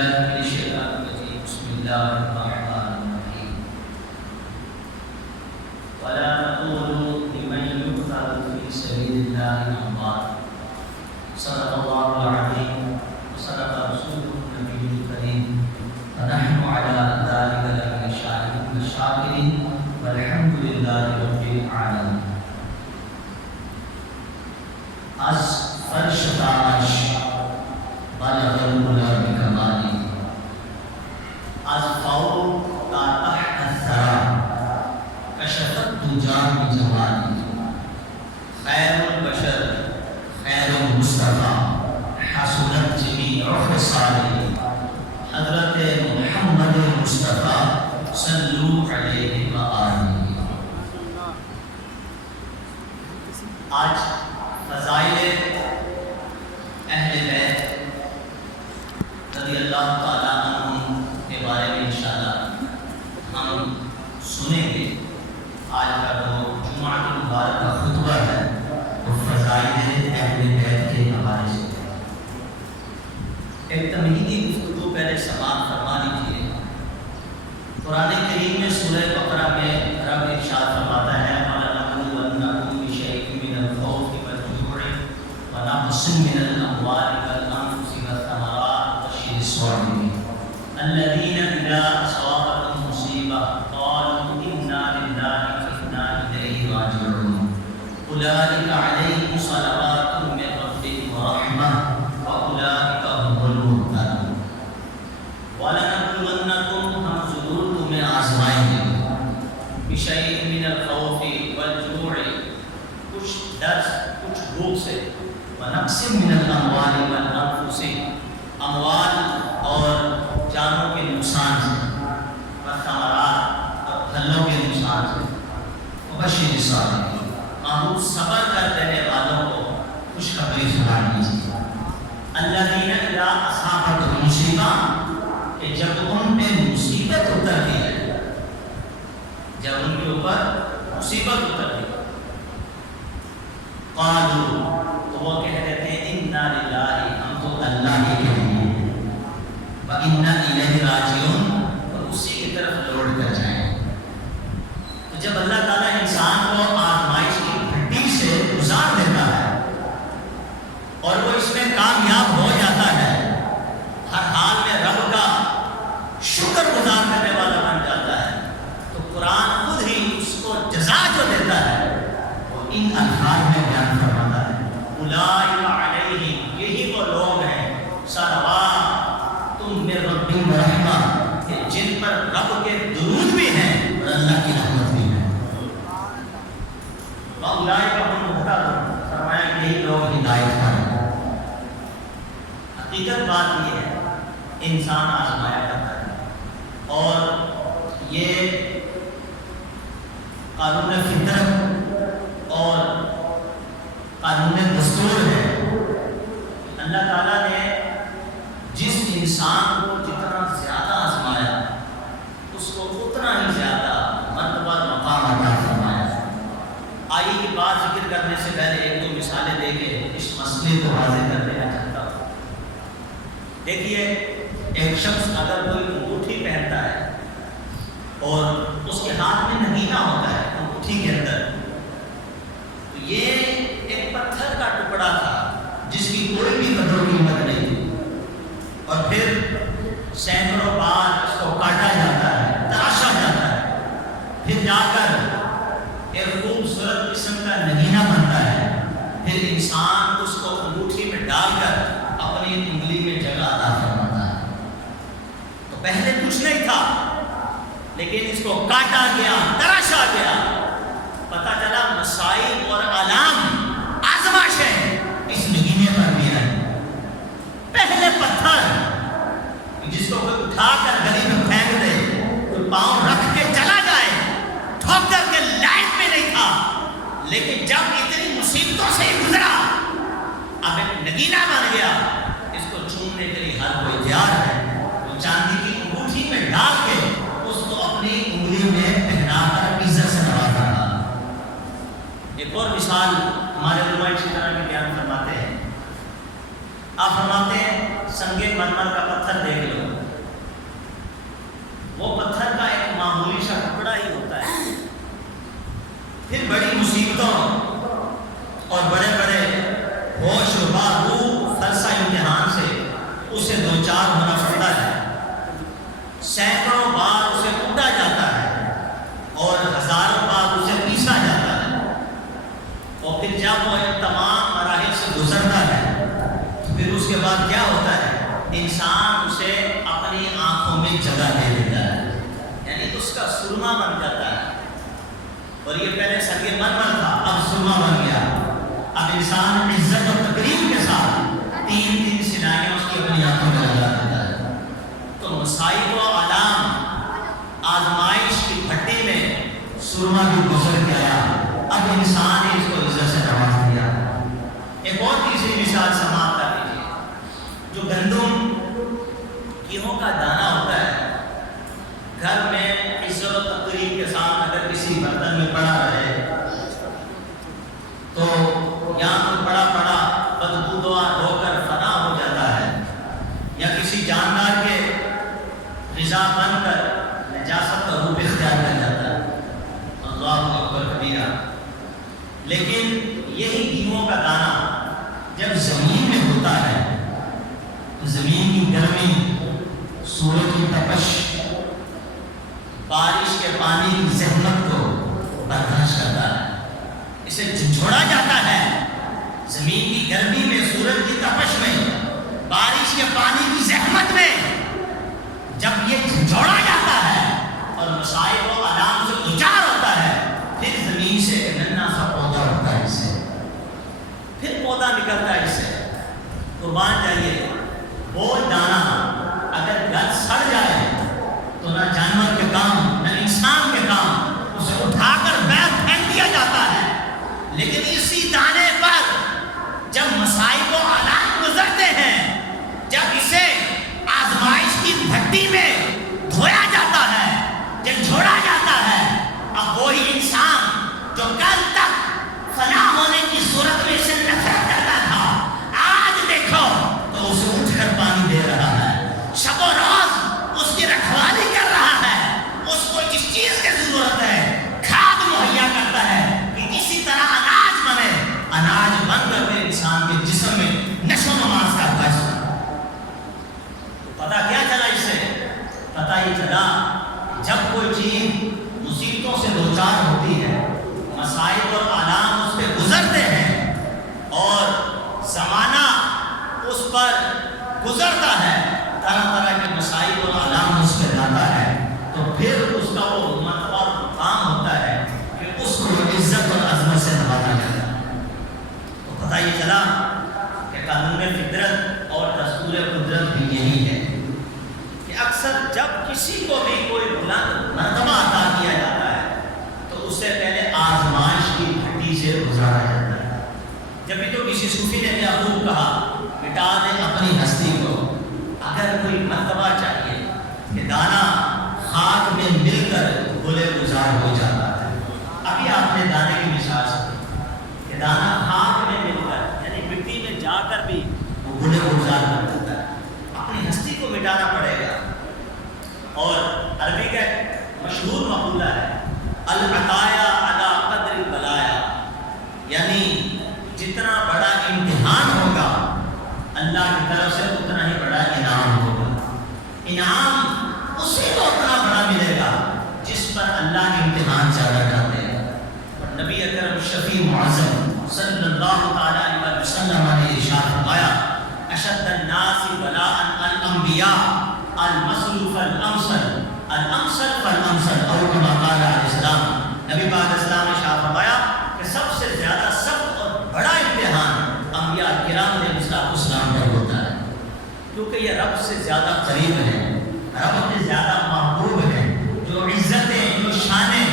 بالله من الشيطان الرجيم بسم الله الرحمن الرحيم ولا تقولوا لمن يقتل في سبيل الله أموات صدق الله العظيم وصدق رسوله النبي الكريم ونحن على ذلك لمن الشاكرين والحمد لله رب العالمين. از فرش داعش بلغ العلا بکمالی، از فوق تا تحت الثرى کشفت دجا بجمالی. خیر البشر خیر المصطفیٰ حسنت جمیع خصاله، حضرت محمد مصطفیٰ صلو علیہ وآلہ. آج فضائل اہل بیت رضی اللہ تعالیٰ عنہ کے بارے میں انشاءاللہ ہم سنیں گے. آج کا جو جمعہ المبارک کا خطبہ ہے وہ فضائل اہل بیت کے حوالے سے. ایک تمہیدی گفتگو پہلے سماعت فرما لیجیے. قرآن کریم میں سورہ بقرہ میں رب ارشاد فرماتا ہے وَلَنَبْلُوَنَّكُم بِشَيْءٍ مِّنَ الْخَوْفِ وَالْجُوعِ وَنَقْصٍ مِّنَ الْأَمْوَالِ وَالْأَنفُسِ وَالثَّمَرَاتِ وَبَشِّرِ الصَّابِرِينَ الَّذِينَ إِذَا أَصَابَتْهُم مُّصِيبَةٌ قَالُوا إِنَّا لِلَّهِ وَإِنَّا إِلَيْهِ رَاجِعُونَ أُولَٰئِكَ عَلَيْهِمْ صَلَوَاتٌ مِّن رَّبِّهِمْ وَرَحْمَةٌ وَأُولَٰئِكَ هُمُ الْمُهْتَدُونَ. وَلَنَبْلُوَنَّكُمْ ہم ضرور تمہیں آزمائیں گے بِشَيْءٍ مِّنَ الْخَوْفِ وَالْجُوعِ کچھ ڈر کچھ بھوک سے، وَنَقْصٍ مِّنَ الْأَمْوَالِ وَالْأَنفُسِ اموال اور جانوں کے نقصان سے، وَالثَّمَرَاتِ اور پھلوں کے نقصان سے، وَبَشِّرِ الصَّابِرِينَ محمود صبر کر دینے والوں کو خوشخبری سنا دیجیے. الَّذِينَ إِذَا أَصَابَتْهُم مُّصِیبَةٌ کہ جب ان پہ مصیبت اترتی ہے، جب ان کے اوپر مصیبت اترتی ہے، قالوا تو وہ کہہ دیتے ہیں اِنَّا لِلَّهِ ہم تو اللہ ہی کے لیے ہیں، وَإِنَّا إِلَيْهِ رَاجِعُونَ اور اسی کی طرف لوٹ کر جائیں. تو جب اللہ تعالیٰ انسان کو آزمائش کی گھٹی سے گزار دیتا ہے اور وہ اس میں کامیاب ہو جاتا ہے، ہر حال میں رب کا شکر گزار کرنے والا بن جاتا ہے، تو قرآن خود ہی اس کو جزا جو دیتا ہے وہ ان الفاظ میں بیان فرماتا ہے اولئک علیہم یہی وہ لوگ ہیں صلوات من ربہم ورحمہ کہ جن پر رب کے درود بھی ہیں اور اللہ کی رحمت بھی ہے. واولئک هم المهتدون فرمایا یہی لوگ ہدایت پر ہیں. حقیقت بات یہ ہے انسان آزمایا جاتا ہے اور یہ قانون فطرت اور قانون دستور ہے. اللہ تعالیٰ نے جس انسان کو جتنا زیادہ آزمایا اس کو اتنا ہی زیادہ مرتبہ مقام عطا فرمایا. آئیے یہ بات ذکر کرنے سے پہلے ایک دو مثالیں دے کے اس مسئلے کو واضح کر دینا چاہتا ہوں. دیکھیے ایک شخص اگر کوئی انگوٹھی پہنتا ہے اور اس کے ہاتھ میں نگینہ ہوتا ہے انگوٹھی کے اندر، تو یہ ایک پتھر کا ٹکڑا تھا جس کی کوئی بھی قدر و قیمت نہیں تھی، اور پھر سینکڑوں بار اس کو کاٹا جاتا ہے، تراشا جاتا ہے، پھر جا کر ایک خوبصورت قسم کا نگینہ بنتا ہے، پھر انسان اس کو انگوٹھی میں ڈال کر اپنی انگلی میں جگہ عطا فرماتا ہے. تو پہلے کچھ نہیں تھا لیکن اس کو کاٹا گیا، تراشا گیا، پتہ چلا مسائل اور آلام آزمائشیں اس نگینے پر بھی ہے. پہلے پتھر جس کو کوئی اٹھا کر گلی میں پھینک دے، کوئی پاؤں رکھ کے چلا جائے، ٹھوکر کے لائٹ میں نہیں تھا، لیکن جب اتنی مصیبتوں سے گزرا اب ایک نگینہ بن گیا. اس کو چھونے کے لیے ہر کوئی تیار ہے. وہ چاندی کی انگوٹھی میں ڈال کے اس کو اپنی انگلی میں پہنا کر عزت سے نوازا. ایک اور مثال ہمارے علماء اسی طرح کی بیان فرماتے ہیں. آپ فرماتے ہیں سنگ مرمر کا پتھر دیکھ لو، وہ پتھر کا ایک معمولی سا ٹکڑا ہی ہوتا ہے، پھر بڑی مصیبتوں اور بڑے بڑے ہوش و بارو فلسہ امتحان سے اسے دو چار ہونا پڑتا ہے، سینکڑوں بار اسے کوٹا جاتا ہے اور ہزاروں بار اسے پیسا جاتا ہے، اور پھر جب وہ ان تمام مراحل سے گزرتا ہے تو پھر اس کے بعد کیا ہوتا ہے، انسان اسے اپنی آنکھوں میں جگہ دے دیتا ہے، یعنی اس کا سرما بن جاتا ہے، اور یہ پہلے سنگ مرمر تھا اب سرما بن گیا، اب انسان عزت اور تکریم کے ساتھ تین تین سلائیاں اس کی اپنی آنکھوں میں لگا دیتا ہے۔ تو مصائب و آلام آزمائش کی بھٹی میں سرما بھی گزر کے آیا، اب انسان نے اس کو عزت سے نواز دیا۔ ایک اور تیسری مثال سماعت کر لیجیے، جو گندم گیہوں کا دانہ ہوتا ہے، گھر میں عزت و تقریب کے ساتھ اگر کسی برتن میں پڑا رہے تو یا تو پڑا پڑا بدبودار ہو کر فنا ہو جاتا ہے، یا کسی جاندار کے غذا بن کر نجاست کا روپ اختیار کر جاتا ہے، اللہ اکبر کبیرہ۔ لیکن یہی گیہوں کا دانہ جب زمین میں ہوتا ہے تو زمین کی گرمی، سورج کی تپش، بارش کے پانی کی زحمت کو برداشت کرتا ہے، اسے جھنجھوڑا جاتا ہے، زمین کی گرمی میں، سورج کی تپش میں، بارش کے پانی کی زحمت میں جب یہ جھنجھوڑا جاتا ہے اور مصائب و آلام سے دوچار ہوتا ہے، پھر زمین سے ایک ننھا سا پودا اٹھتا ہے، اس سے پھر پودا نکلتا ہے، اس سے قربان جائیے۔ وہ دانہ اگر گل سڑ جائے تو نہ جانور کے کام نہ انسان کے کام، اسے اٹھا کر بیل پھینک دیا جاتا ہے، لیکن اسی دانے پر جب مصائب و آلات گزرتے ہیں، جب اسے آزمائش کی بھٹی میں دھویا جاتا ہے، جب جھوڑا جاتا ہے، اب وہی انسان جو کل تک فنا ہونے کی صورت میں اسے نفرت کرتا تھا، آج دیکھو تو اسے اٹھ کر پانی دے رہا ہے، شب و روز اس کی رکھوالی کر رہا ہے، اس کو جس چیز کی ضرورت ہے کھاد مہیا کرتا ہے کہ کسی طرح اناج بنے، اناج بن کر کے انسان کے جسم میں نشو و نما کا باعث بنا۔ تو پتہ کیا چلا اس سے؟ پتہ یہ چلا جب کوئی چیز مصیبتوں سے دوچار ہوتی ہے، مصائب اور آلام اس پہ گزرتے ہیں اور زمانہ اس پر گزرتا ہے، طرح طرح کے مصائب اور آلام اس پہ لاتا ہے، تو پھر اس کا وہ مرتبہ اور مقام ہوتا ہے کہ اس کو عزت اور عظمت سے نوازا جاتا ہے۔ تو پتہ یہ چلا کہ قانون فطرت اور دستور قدرت بھی یہی ہے کہ اکثر جب کسی کو بھی کوئی بلند مرتبہ عطا کیا جاتا ہے تو اسے پہلے آزمائش کی بھٹی سے گزارا جاتا ہے۔ جبھی تو کسی صوفی نے کیا خوب کہا، مٹا دے اپنی ہستی کو، اگر کوئی مرتبہ چاہیے کہ دانہ خاک میں مل کر گلے گزار ہو جاتا ہے۔ ابھی آپ نے دانے کی مثال سے کہ دانہ خاک میں مل کر یعنی مٹی میں جا کر بھی وہ گلے گزار ہو جاتا ہے، اپنی ہستی کو مٹانا پڑے گا۔ اور عربی کا مشہور مقولہ ہے العطایا علی قدر البلایا، یعنی جتنا بڑا امتحان ہوگا اللہ کی طرف سے اتنا ہی بڑا انعام ہوگا۔ انعام اسی کو اتنا بڑا ملے گا جس پر اللہ کے امتحان زیادہ ڈالے گا۔ اور نبی اکرم شفیع معظم صلی اللہ تعالیٰ علیہ وسلم نے ارشاد فرمایا اشد الناس بلاء الانبیاء المثل فالامثل الامثل فالامثل، اور کما قال علیہ السلام، نبی پاک اسلام نے ارشاد فرمایا کہ سب سے زیادہ سخت اور بڑا امتحان انبیاء کرام علیہ السلام پر ہوتا ہے، کیونکہ یہ رب سے زیادہ قریب ہے، رب سے زیادہ محبوب ہے۔ جو عزتیں، جو شانیں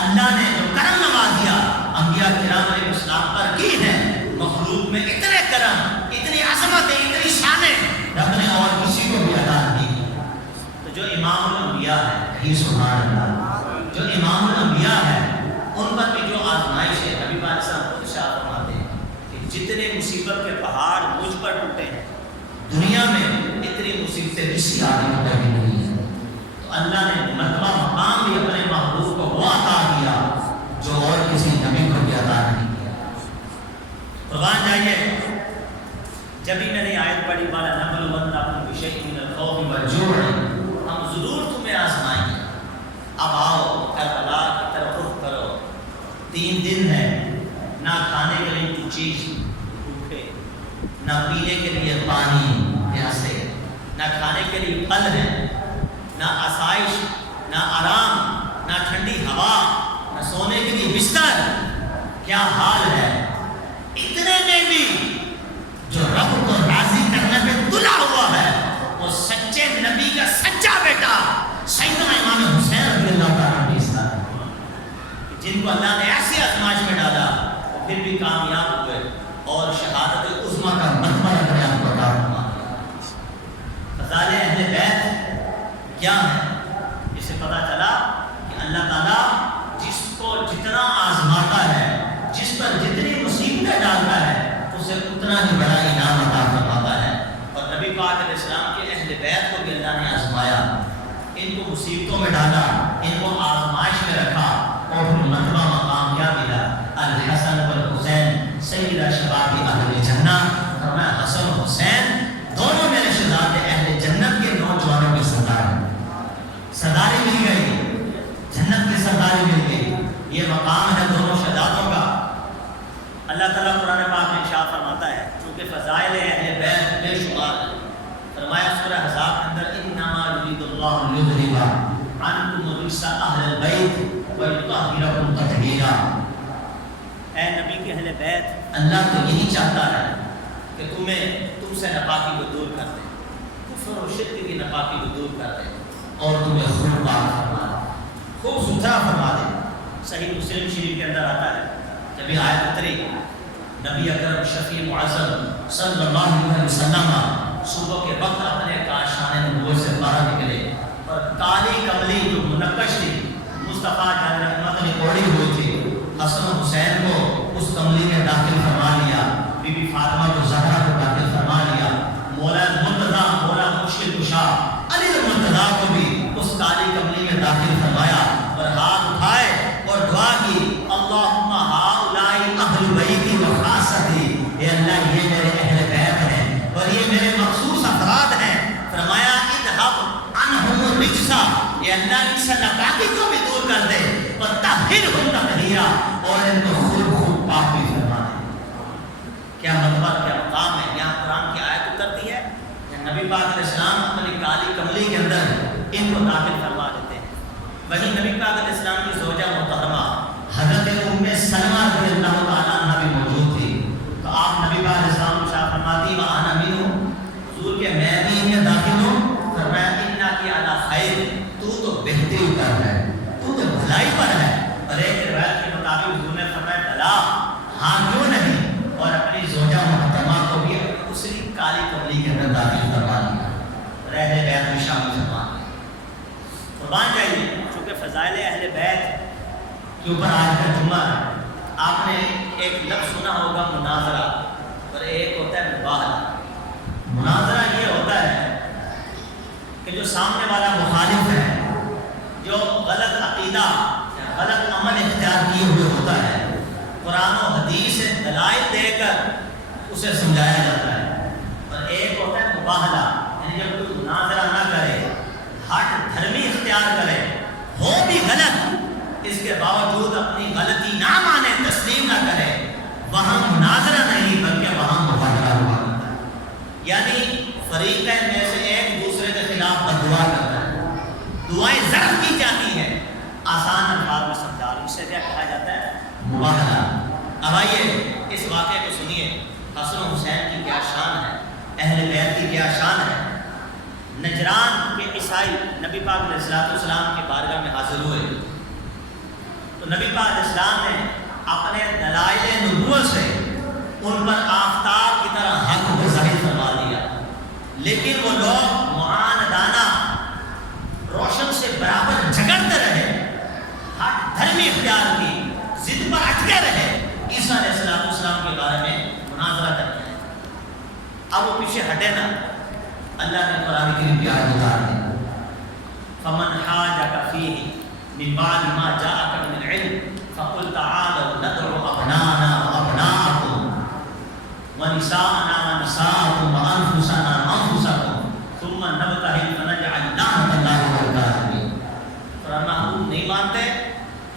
اللہ نے جو کرم نوازیا انبیاء کرام علیہ السلام پر کی ہیں، مخلوق میں اتنے کرم، اتنی عظمتیں، اتنی شانیں رب نے اور کسی کو بھی عطا کی۔ تو جو امام الانبیاء ہے، سبحان اللہ، جو امام الانبیاء ہے ان پر بھی جو آزمائش ہے، نبی پاک صاحب خود ارشاد فرماتے ہیں کہ جتنے مصیبت کے پہاڑ مجھ پر ٹوٹے ہیں دنیا میں اتنی مصیبتیں کسی آدمی پر بھی نہیں ہیں۔ تو اللہ نے مرتبہ مقام بھی اپنے محبوب کو وہ عطا کیا جو اور کسی نبی کو بھی عطا نہیں کیا۔ قربان جائیے، جب ہی میں نے آیت پڑھی والا نبلونکم بشیء من الخوف والجوع، ہم ضرور تمہیں آزمائیں گے۔ اب آؤ کربلا کی طرف رخ کرو۔ 3 دن ہے، نہ کھانے کے لیے کوئی چیز بھوکے، نہ پینے کے لیے پانی پیاسے، نہ کھانے کے لیے پھل ہے، نہ آسائش، نہ آرام، نہ ٹھنڈی ہوا، نہ سونے کے لیے بستر۔ کیا حال ہے! اتنے میں بھی جو رب کو راضی کرنے پہ تلا ہوا ہے، وہ سچے نبی کا سچا بیٹا سیدنا امام حسین رضی اللہ تعالیٰ عنہ، جن کو اللہ نے ایسی آزمائش میں ڈالا وہ پھر بھی کامیاب ہوئے اور شہادت عظمیٰ کا مرتبہ رکھنے آپ کو عطا فرما دیا۔ فضائل اہل بیت کیا ہے؟ اس سے پتہ چلا کہ اللہ تعالیٰ جس کو جتنا آزماتا ہے، جس پر جتنی مصیبتیں ڈالتا ہے، اسے اتنا ہی بڑا انعام عطا فرماتا ہے۔ اور نبی پاک علیہ السلام کے اہل بیت کو بھی اللہ نے آزمایا، ان کو مصیبتوں میں ڈالا، ان کو آزمائش میں رکھا، اور پھر مرتبہ مقام کیا ملا؟ الحسن والحسین سیدہ شباب اہل جنہ۔ فرمایا حسن و حسین دونوں میرے شہزادے اہل جنت کے نوجوانوں کے سردار ہیں۔ سرداری مل گئی، جنت کی سرداری مل گئی، یہ مقام ہے دونوں شہزادوں کا۔ اللہ تعالیٰ قرآن پاک میں ارشاد فرماتا ہے، چونکہ فضائل اہل بیت بے شمار ہیں۔ فرمایا سورہ احزاب کے اندر انما یرید اللہ لیذھب عنکم الرجس اہل البیت ویطہرکم تطہیرا۔ اے نبی کے اہل بیت، اللہ تو یہی چاہتا ہے کہ تم سے ناپاکی کو دور کر دے، کفر و شرک کی ناپاکی کو دور کر دے اور تمہیں خوب پاک فرما دے، خوب ستھرا فرما دے۔ صحیح مسلم شریف کے اندر آتا ہے، جب یہ آیت اتری، نبی اکرم شفیع معظم صلی اللہ علیہ وسلم صبح کے وقت اپنے کاشان نبوت سے باہر نکلے اور کالی کملی جو منقش تھی، مصطفیٰ جان رحمت نے اوڑھی ہوئی تھی، حسن و حسین کو اس کملی میں داخل فرما لیا، بی بی فاطمہ کو زہرا کو داخل فرما لیا، مولا مرتضیٰ مولا مشکل کشا علی المرتضیٰ کو بھی اس کالی کملی میں داخل فرمایا اور ہاتھ اٹھائے اور دعا کی، اللہم ہؤلاء اہل بیتی و خاصتی، اے اللہ یہ میرے اہل بیت ہیں اور یہ میرے مخصوص افراد ہیں۔ فرمایا اذھب عنہم الرجس، اے اللہ ان سے ناپاکی کو بھی دور کر دے، وطہرہم تطہیرا، اور ان کو خوب پاک بھی فرما دے۔ کیا مرتبہ، کیا مقام ہے! یہاں قرآن کی آیت اترتی ہے کہ نبی پاک علیہ السلام اپنی کالی کملی کے اندر ان کو داخل فرما دیتے ہیں۔ وہی نبی پاک علیہ السلام کی زوجہ محترمہ حضرت ام سلمہ رضی اللہ تعالیٰ عنہ بھی موجود تھی، تو آپ نبی پاک علیہ السلام کو شاہ فرماتی وَأَنَا مِنْهُ، حضور کہ میں بھی ان میں داخل ہوں۔ فرمایا اِنَّكِ عَلَىٰ خَيْرٍ، تو تو بہتری پر ہے، تو تو بھلائی پر ہے۔ اور ایک روایت کے مطابق حضور نے فرمایا بلا، ہاں کیوں نہیں، اور اپنی زوجہ محترمہ کو بھی اسی کالی کملی کے اندر داخل کروا لیا، اہل بیت میں شامل فرما لیا۔ قربان جائیے، چونکہ فضائل اہل بیت کے اوپر آج کا جمعہ ہے، آپ نے ایک لفظ سنا ہوگا مناظرہ، اور ایک ہوتا ہے مباہلہ۔ مناظرہ یہ ہوتا ہے کہ جو سامنے والا مخالف ہے، جو غلط عقیدہ یا غلط عمل اختیار کیے ہوئے ہوتا ہے، قرآن و حدیث سے دلائل دے کر اسے سمجھایا جاتا ہے۔ اور ایک ہوتا ہے مباہلہ، یعنی جب کوئی مناظرہ نہ کرے، ہٹ دھرمی اختیار کرے، ہو بھی غلط، اس کے باوجود اپنی غلطی نہ مانے، تسلیم نہ کرے، وہاں مناظرہ نہیں بلکہ وہاں مباہلہ ہوا کرتا ہے۔ یعنی فریقین میں سے ایک دوسرے کے خلاف بددعا کرتا ہے، دعائیں ضرب کی جاتی ہیں، آسان الفاظ میں سمجھا لوں، اس سے کیا کہا جاتا ہے؟ مباہلہ۔ اب آئیے اس واقعے کو سنیے، حسن و حسین کی کیا شان ہے، اہل بیت کی کیا شان ہے۔ نجران کے عیسائی نبی پاک علیہ السلام کی بارگاہ میں حاضر ہوئے، تو نبی پاک علیہ السلام نے اپنے دلائل نبوت سے ان پر آفتاب کی طرح حق کو ظاہر فرما دیا، لیکن وہ لوگ معاندانہ روشن سے برابر جھگڑتے رہے، ہٹ دھرمی اختیار کی، ضد پر اٹکے رہے، عیسیٰ علیہ السلام کے بارے میں مناظرہ کرتے ہیں۔ اب وہ پیچھے ہٹے نا، اللہ نے قرآن کریم کی آیت اتار دی، فمن حاجك فيه من بعد ما جاءك من العلم فقل تعالوا ندعو ابناءنا وابناءكم ونساءنا ونساءكم وانفسنا وانفسكم ثم نبتهل فنجعل لعنة الله على الكاذبين. فرمایا حضور نہیں مانتے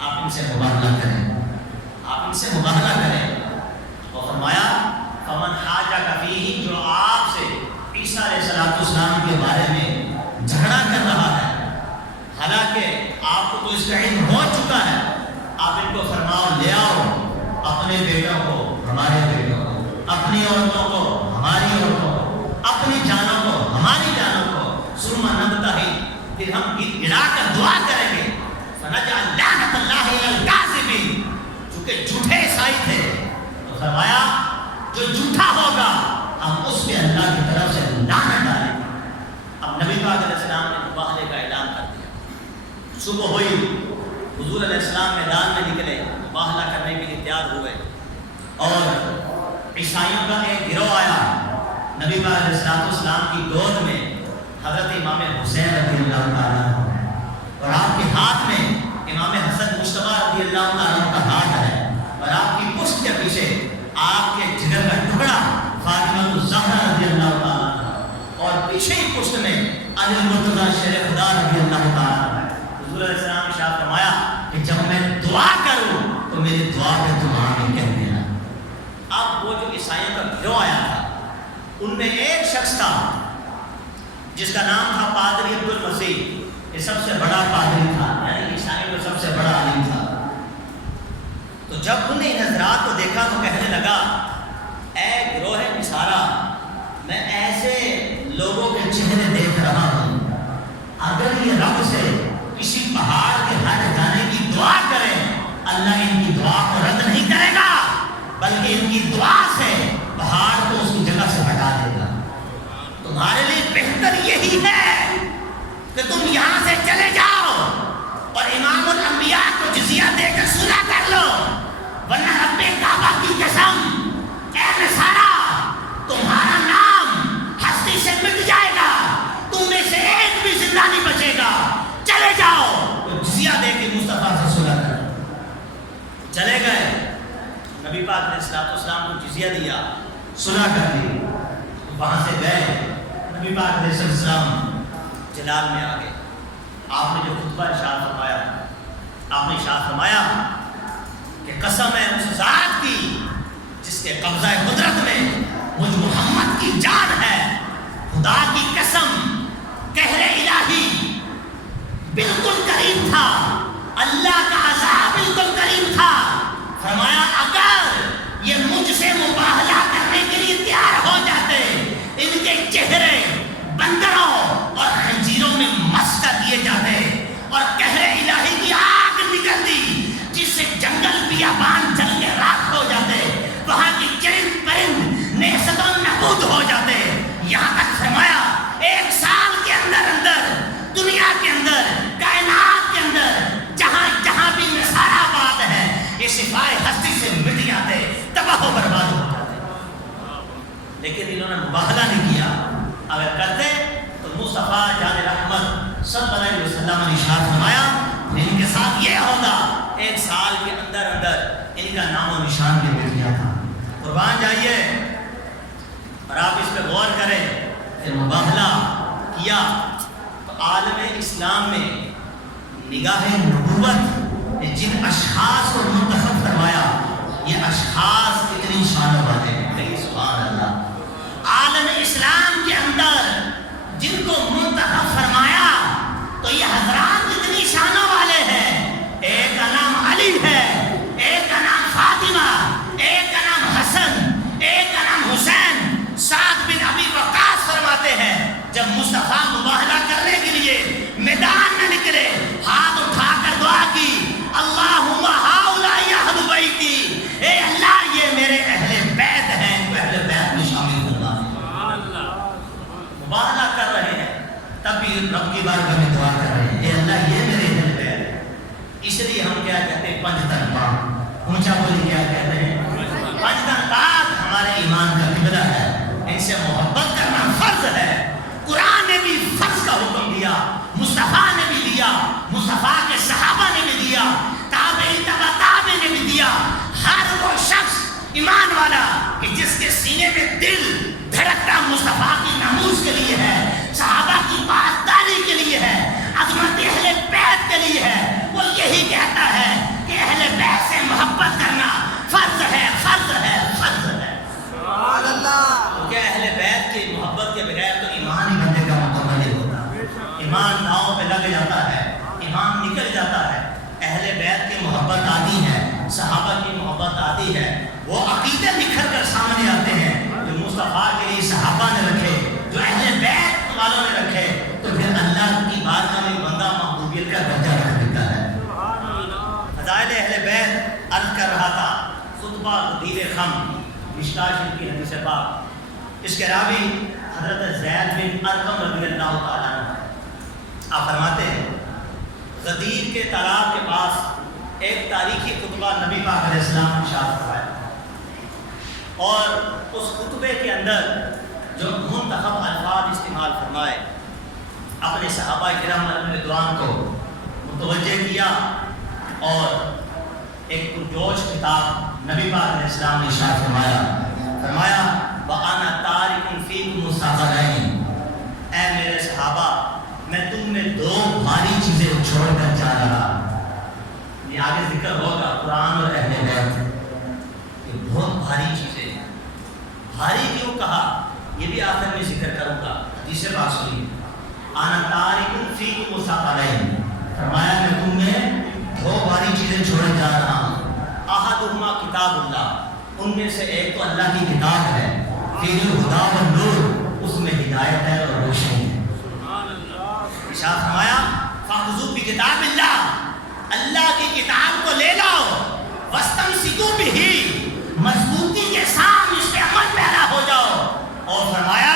آپ ان سے مباہلہ کریں، آپ ان سے مباہلہ کریں. اور فرمایا فمن حاجک فیہ، جو آپ سے عیسیٰ علیہ السلام کے بارے میں جھگڑا کر رہا ہے، حالانکہ آپ کو تو اس کا علم ہو چکا ہے، آپ ان کو فرماؤ لے آؤ اپنے بیٹوں کو ہمارے بیٹوں کو، اپنی عورتوں کو ہماری عورتوں کو، اپنی جانوں کو ہماری جانوں کو، ثم نبتہل، پھر ہم گڑ گڑا کر دعا کریں گے، فنجعل لعنۃ اللہ علی الکاذبین، چونکہ جھوٹے عیسائی تھے تو فرمایا جو جھوٹا ہوگا ہم اس پہ اللہ کی طرف سے لعنت ڈالیں گے. اب نبی پاک علیہ السلام نے مباہلے کا اعلان کر دیا. صبح ہوئی، حضور علیہ السلام میدان میں نکلے، مباہلہ کرنے کے لیے تیار ہوئے، اور عیسائیوں کا ایک گروہ آیا نبی پاک علیہ السلام کی گود میں حضرت امام حسین رضی اللہ تعالیٰ عنہ، اور آپ کے ہاتھ میں امام حسن مصطفیٰ رضی اللہ تعالیٰ عنہ کا ہاتھ ہے، اور آپ کی پشت کے پیچھے آپ کے جگر کا ٹکڑا فاطمہ الزہرا رضی اللہ تعالیٰ عنہ، اور پیچھے ہی پشت میں علی المرتضیٰ شیر خدا رضی اللہ تعالیٰ عنہ. حضور علیہ السلام نے ارشاد فرمایا کہ جب میں دعا کروں تو میری دعا پہ تم آمین کہہ دینا. اب وہ جو عیسائیوں کا گروہ آیا تھا ان میں ایک شخص تھا جس کا نام تھا پادری عبد المسیح. یہ سب سے بڑا پادری تھا، یعنی عیسائیوں کا سب سے بڑا عالم تھا. تو جب انہیں ان حضرات کو دیکھا تو کہنے لگا اے گروہ نصارہ، میں ایسے لوگوں کے چہرے دیکھ رہا ہوں، اگر یہ رب سے کسی پہاڑ کے ہٹ جانے کی دعا کرے اللہ ان کی دعا کو رد نہیں کرے گا، بلکہ ان کی دعا سے پہاڑ کو اس کی جگہ سے ہٹا دے گا. تمہارے لیے بہتر یہی ہے کہ تم یہاں سے چلے جاؤ اور امام الانبیاء کو جزیہ دے کر صلح کر لو، ورنہ رب کعبہ کی قسم اے نصارہ تمہارا نام ہستی سے مٹ جائے گا، تم میں سے ایک بھی زندہ نہیں بچے گا، چلے جاؤ. تو جزیہ دے کے مصطفیٰ سے صلح کر. چلے گئے، نبی پاک نے السلام کو جزیہ دیا، صلح کر دی. وہاں سے گئے، نبی پاک علیہ السلام جلال میں آ گئے. آپ نے جو خطبہ ارشاد فرمایا، آپ نے ارشاد فرمایا کہ قسم ہے اس ذات کی جس کے قبضہ قدرت میں مجھ محمد کی جان ہے، خدا کی قسم قہر الہی بالکل قریب تھا، اللہ کا عذاب بالکل قریب تھا. فرمایا اگر یہ مجھ سے مباہلہ کرنے کے لیے تیار ہو جاتے، ان کے چہرے بندروں اور خنزیروں میں مس کر دیے جاتے اور قہر الہی کی آگ نکلتی جس سے جنگل بیابان جل کے راکھ ہو جاتے، وہاں کی چرند پرند نیست و نابود ہو جاتے. یہاں تک فرمایا ایک سال کے اندر اندر دنیا کے اندر کائنات کے اندر جہاں جہاں بھی نصارہ آباد ہے یہ صفائے ہستی سے مٹ جاتے، تباہ و برباد ہو جاتے. لیکن انہوں نے مباہلہ نہیں کیا. اگر کرتے تو مصطفیٰ جان رحمت صلی اللہ علیہ وسلم نے ارشاد فرمایا ان کے ساتھ یہ ہوگا ایک سال کے اندر اندر ان کا نام و نشان بھی مٹ گیا تھا. قربان جائیے اور آپ اس پہ غور کریں. پھر مباہلہ کیا تو عالم اسلام میں نگاہ نبوت جن اشخاص کو منتخب کروایا یہ اشخاص اتنی شان والے ہیں. سبحان اللہ. عالم اسلام کے اندر جن کو منتخب فرمایا تو یہ حضرات اتنی شانوں والے ہیں. ایک کا نام علی ہے، ایک کا نام فاطمہ، ایک کا نام حسن، ایک کا نام حسین. سعد بن ابی وقاص فرماتے ہیں جب مصطفیٰ مباہلہ کرنے کے لیے میدان میں نکلے ہاتھ اٹھا کر دعا کی اللہم ہؤلاء اہل بیتی، اے اللہ یہ میرے اہل بیت ہیں، تو اہل بیت میں شامل کرنا. مباہلہ کر رہے ہیں تب بھی رب کی بارگاہ میں دعا کر رہے ہیں اے اللہ یہ میرے اہل بیت ہے. اس لیے ہم کیا کہتے ہیں پنج تنبا اونچا بولی کیا کہتے ہیں پنج تنبا ہمارے ایمان کا قبلہ ہے. ان سے محبت کرنا فرض ہے. قرآن نے بھی فرض کا حکم دیا، مصطفیٰ نے بھی دیا, مصطفیٰ کے صحابہ نے بھی دیا, تابعین تبع تابعین نے بھی دیا. ہر وہ شخص ایمان والا کہ جس کے سینے میں دل دھڑکتا مصطفیٰ کی ناموس کے لیے ہے, صحابہ کی پاسداری کے لیے ہے, عظمت اہل بیت کے لیے ہے, وہ یہی کہتا ہے کہ اہل بیت سے محبت کرنا فرض ہے, فرض ہے, فرض ہے. سبحان اللہ. کہ اہل بیت کی محبت کے بغیر تو ایمان ہی بندے کا مکمل نہیں ہوتا. ایمان ناؤں پہ لگ جاتا ہے, ایمان نکل جاتا ہے. اہل بیت کی محبت آتی ہے, صحابہ کی محبت آتی ہے, وہ عقیدے نکھر کر سامنے آتے ہیں جو مصطفیٰ کے لیے صحابہ نے رکھے, جو اہل بیت والوں نے رکھے, تو پھر اللہ کی بارگاہ میں بندہ محبوبیت کا درجہ رکھ دیتا ہے. فضائل اہل بیت عرض کر رہا تھا, خطبہ غدیر خم, مشکاہ شریف کی حدیث پاک. اس کے راوی حضرت زید بن ارقم رضی اللہ تعالیٰ عنہ. آپ فرماتے ہیں غدیر کے تالاب کے پاس ایک تاریخی خطبہ نبی پاک علیہ السلام نے ارشاد فرمایا, اور اس خطبے کے اندر جو منتخب الفاظ استعمال فرمائے اپنے صحابہ کرام علیہ رضوان کو متوجہ کیا, اور ایک پرجوش خطاب نبی پاک علیہ السلام نے ارشاد فرمایا وَأَنَا تَارِكٌ فِيكُمُ الثَّقَلَيْنِ, اے میرے صحابہ میں تم میں دو بھاری چیزیں چھوڑ کر جا رہا. یہ آگے ذکر ہوگا قرآن اور اہل بیت, یہ بہت بھاری چیزیں. بھاری کیوں کہا یہ بھی آخر میں ذکر کروں گا. جسے بات سنیے, انا تارک فیکم الثقلین, فرمایا میں تم میں دو بھاری چیزیں چھوڑے جا رہا ہوں. احدہما کتاب اللہ, ان میں سے ایک تو اللہ کی کتاب ہے, فیہ الہدی والنور, اس میں ہدایت ہے اور روشنی ہے. ارشاد فرمایا فخذوا بکتاب اللہ, اللہ کی کتاب کو لے لو, واستمسکوا بہ, مضبوطی کے ساتھ اس پہ عمل پیرا ہو جاؤ. اور فرمایا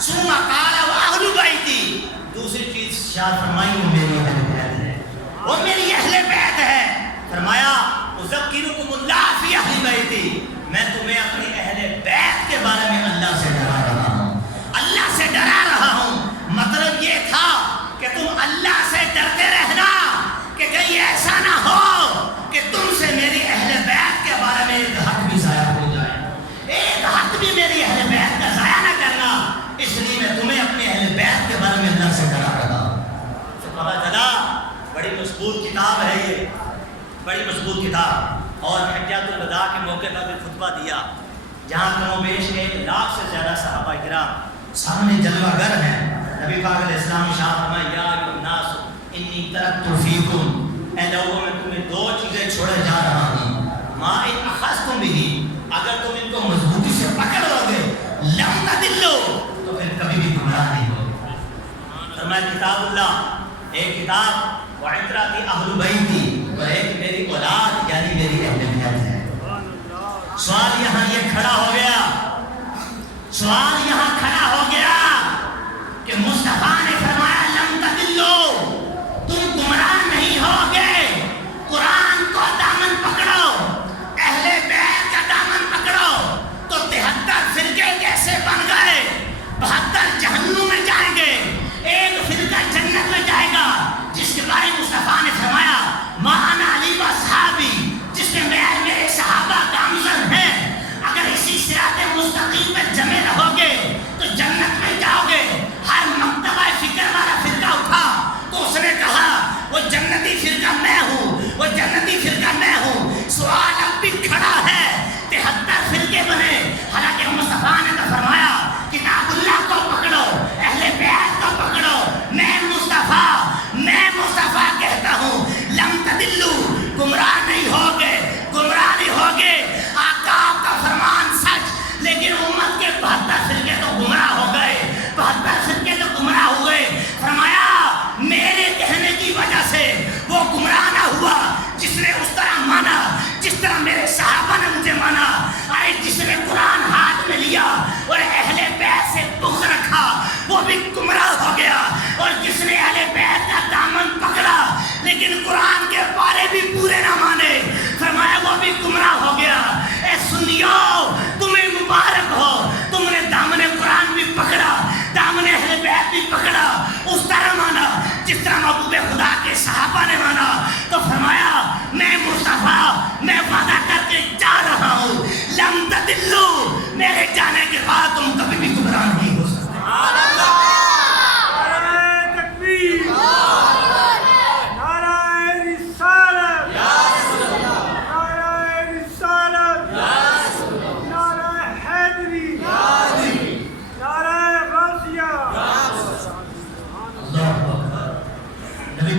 ثم قال واہل بیتی, دوسری چیز ارشاد فرمائی وہ میری اہل بیت ہے, وہ میری اہل بیت ہے. فرمایا اذکرکم اللہ فی اہل بیتی, میں تمہیں اپنی اہل بیت کے بارے میں اللہ سے ڈرا رہا ہوں, اللہ سے ڈرا رہا ہوں. مطلب یہ تھا کہ تم اللہ سے ڈرتے رہنا کہ کہیں ایسا نہ ہو کہ تم سے میری اہل بیت کے بارے میں ایک حق بھی ضائع ہو جائے, ایک حق بھی میری اہل بیت کا ضائع نہ کرنا. اس لیے میں تمہیں اپنے اہل بیت کے بارے میں اللہ سے ڈرا رہا ہوں. تو پتا چلا بڑی مضبوط کتاب ہے یہ, بڑی مضبوط کتاب. اور حجۃ الوداع کے موقع پر بھی خطبہ دیا جہاں کم و بیش 1 لاکھ سے زیادہ صحابہ کرام سامنے جلوہ گر ہیں. نبی پاک علیہ السلام نے ارشاد فرمایا یا ایھا الناس انی ترکت فیکم, اے لوگوں میں تمہیں دو چیزیں چھوڑے جا رہا ہوں. ما ان اخذتم بہ, اگر تم ان کو مضبوطی سے پکڑ لو گے, لم تضلوا, تو پھر کبھی بھی گمراہ نہیں ہوگے. فرمایا کتاب اللہ, ایک کتاب وعترتی اہل بیتی, اور ایک میری اولاد یعنی میری اہل بیت ہے. سوال یہاں یہ کھڑا ہو گیا, سوال یہاں کھڑا ہو گیا کہ مصطفیٰ نے فرمایا لم تضلوا, تم گمراہ نہیں ہوگے. قرآن کو دامن پکڑو, اہل بیت کا دامن پکڑو, تو 73 فرقے کیسے بن گئے. 72 جہنم میں جائیں گے, ایک فرقہ جنت میں جائے گا, جس کے بارے میں مصطفیٰ نے فرمایا ما انا علی و صحابی, جس میں میرے صحابہ گامزن ہیں. اگر اسی صراط مستقیم پر جمے رہو گے تو جنت میں جاؤ گے. ہر مرتبہ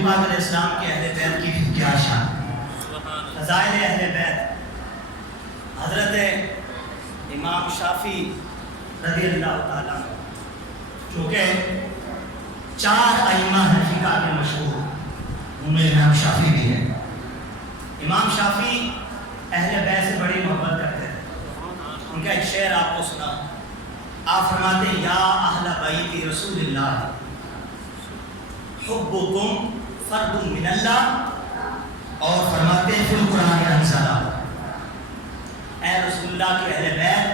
پاک علیہ السلام کے اہل بیت کی پھر کیا شان. فضائل اہل بیت. حضرت امام شافعی رضی اللہ تعالیٰ عنہ چونکہ 4 ائمہ ہیں فقہ کے مشہور، ان میں امام شافعی بھی ہے. امام شافعی اہل بیت سے بڑی محبت کرتے تھے. ان کا ایک شعر آپ کو سنا. آپ فرماتے ہیں یا اہل بیت رسول اللہ حبکم فرد من اللہ، اور فرماتے ہیں فی القرآن انزلہ، اے رسول اللہ کے اہل بیت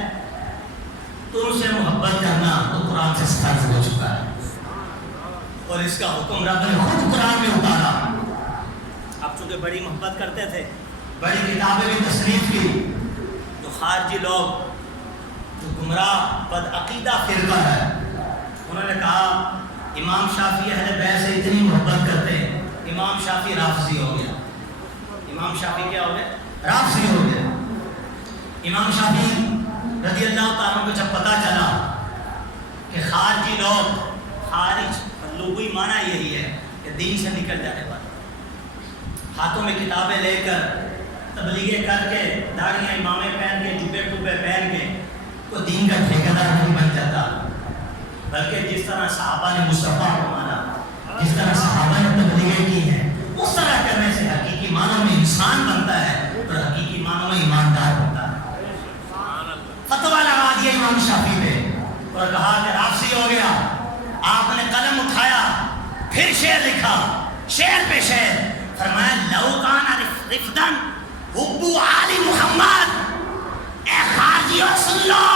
تم سے محبت کرنا تو قرآن سے فرض ہو چکا ہے، اور اس کا حکم رب نے خود قرآن میں اتارا. اب چونکہ بڑی محبت کرتے تھے، بڑی کتابیں بھی تصنیف کی. جو خارجی لوگ جو گمراہ بدعقیدہ فرقہ ہے، انہوں نے کہا امام شافعی اہل بیت سے اتنی محبت کرتے ہیں، امام شافعی رافضی ہو گیا. امام شافعی کیا ہو گیا؟ رافضی ہو گیا. امام شافعی رضی اللہ تعالیٰ کو جب پتہ چلا کہ خارجی لوگ، خارج لغوی معنی یہی ہے کہ دین سے نکل جانے والے، ہاتھوں میں کتابیں لے کر تبلیغیں کر کے داڑیاں امامیں پہن کے جبے ٹوبے پہن کے کوئی دین کا ٹھیکیدار نہیں بن جاتا، بلکہ جس طرح صحابہ نے مصطفیٰ کو مانا، جس طرح صحابہ نے تبلیغیں کی ہیں، اس طرح کرنے سے حقیقی معنوں میں انسان بنتا ہے اور حقیقی معنوں میں ایماندار بنتا ہے. فتویٰ لگا دیا امام شافعی نے اور کہا کہ رافضی ہو گیا. آپ نے قلم اٹھایا، پھر شعر لکھا، شعر پہ شعر. فرمایا لو کان رفدن حب آل محمد، اے خارجیوں سن لو،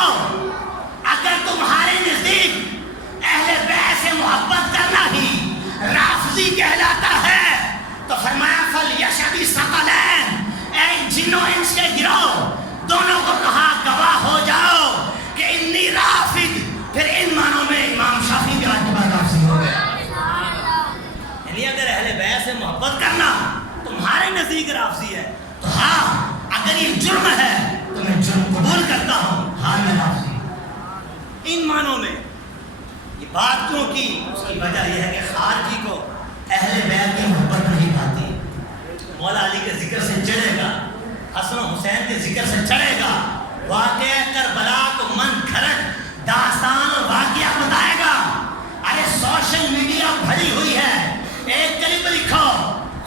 اگر تمہارے نزدیک اہل بیت سے محبت کرنا ہی رافضی کہلاتا ہے تو فرمایا فلیشہد الثقلین، اے جنوں انس کے گروہ دونوں کو کہا گواہ ہو جاؤ کہ انی رافض. پھر ان معنوں میں امام شافعی بھی آج کے بعد رافضی ہو گیا. یعنی اگر اہل بیت سے محبت کرنا تمہارے نزدیک رافضی ہے تو ہاں، اگر یہ جرم ہے تو میں جرم قبول کرتا ہوں، ہاں میں رافضی ہوں. ان معنوں میں یہ بات کیوں کی؟ اس کی وجہ یہ ہے کہ خارجی کو اہل بیت کی محبت نہیں پاتی. مولا علی کے ذکر سے چڑھے گا، حسن و حسین کے ذکر سے چڑھے گا، واقعہ کربلا کو من کھرٹ داستان اور واقعہ بتائے گا. ارے سوشل میڈیا بھری ہوئی ہے، ایک کلپ لکھو،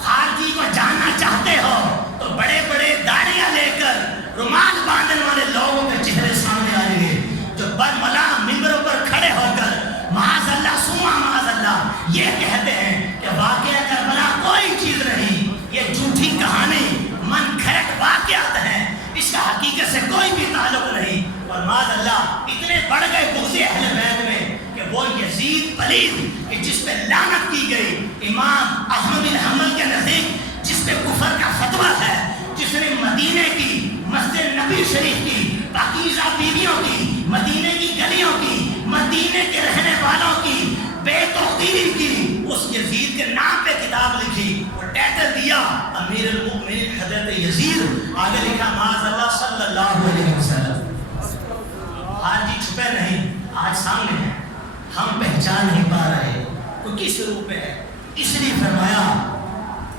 خارجی کو جاننا چاہتے ہو تو بڑے بڑے داڑیاں لے کر رومال باندھنے والے لوگوں کے چہرے سامنے آئیں گے جو برملا ممبروں پر کھڑے ہو کر معاذ اللہ ثم معاذ اللہ یہ کہتے ہیں کہ واقعہ کربلا کوئی چیز نہیں، یہ جھوٹی کہانی من کھرٹ واقعات ہیں، اس کا حقیقت سے کوئی بھی تعلق نہیں. اور معاذ اللہ اتنے بڑھ گئے بغض اہل بیت میں کہ وہ یزید پلید کہ جس پہ لعنت کی گئی، امام احمد بن حنبل کے نزدیک جس پہ کفر کا فتویٰ ہے، جس نے مدینے کی مسجد نبی شریف کی پاکیزہ بیویوں کی، مدینے کی گلیوں کی، مدینے کے رہنے والوں کی بے توقیری کی، اس یزید کے نام پہ کتاب لکھی اور ٹائٹل دیا امیر المؤمنین حضرت یزید، آگے لکھا معاذ اللہ صلی اللہ علیہ وسلم. خارجی چھپے نہیں، آج سامنے ہیں، ہم پہچان نہیں پا رہے وہ کس روپ میں ہے. اس لیے فرمایا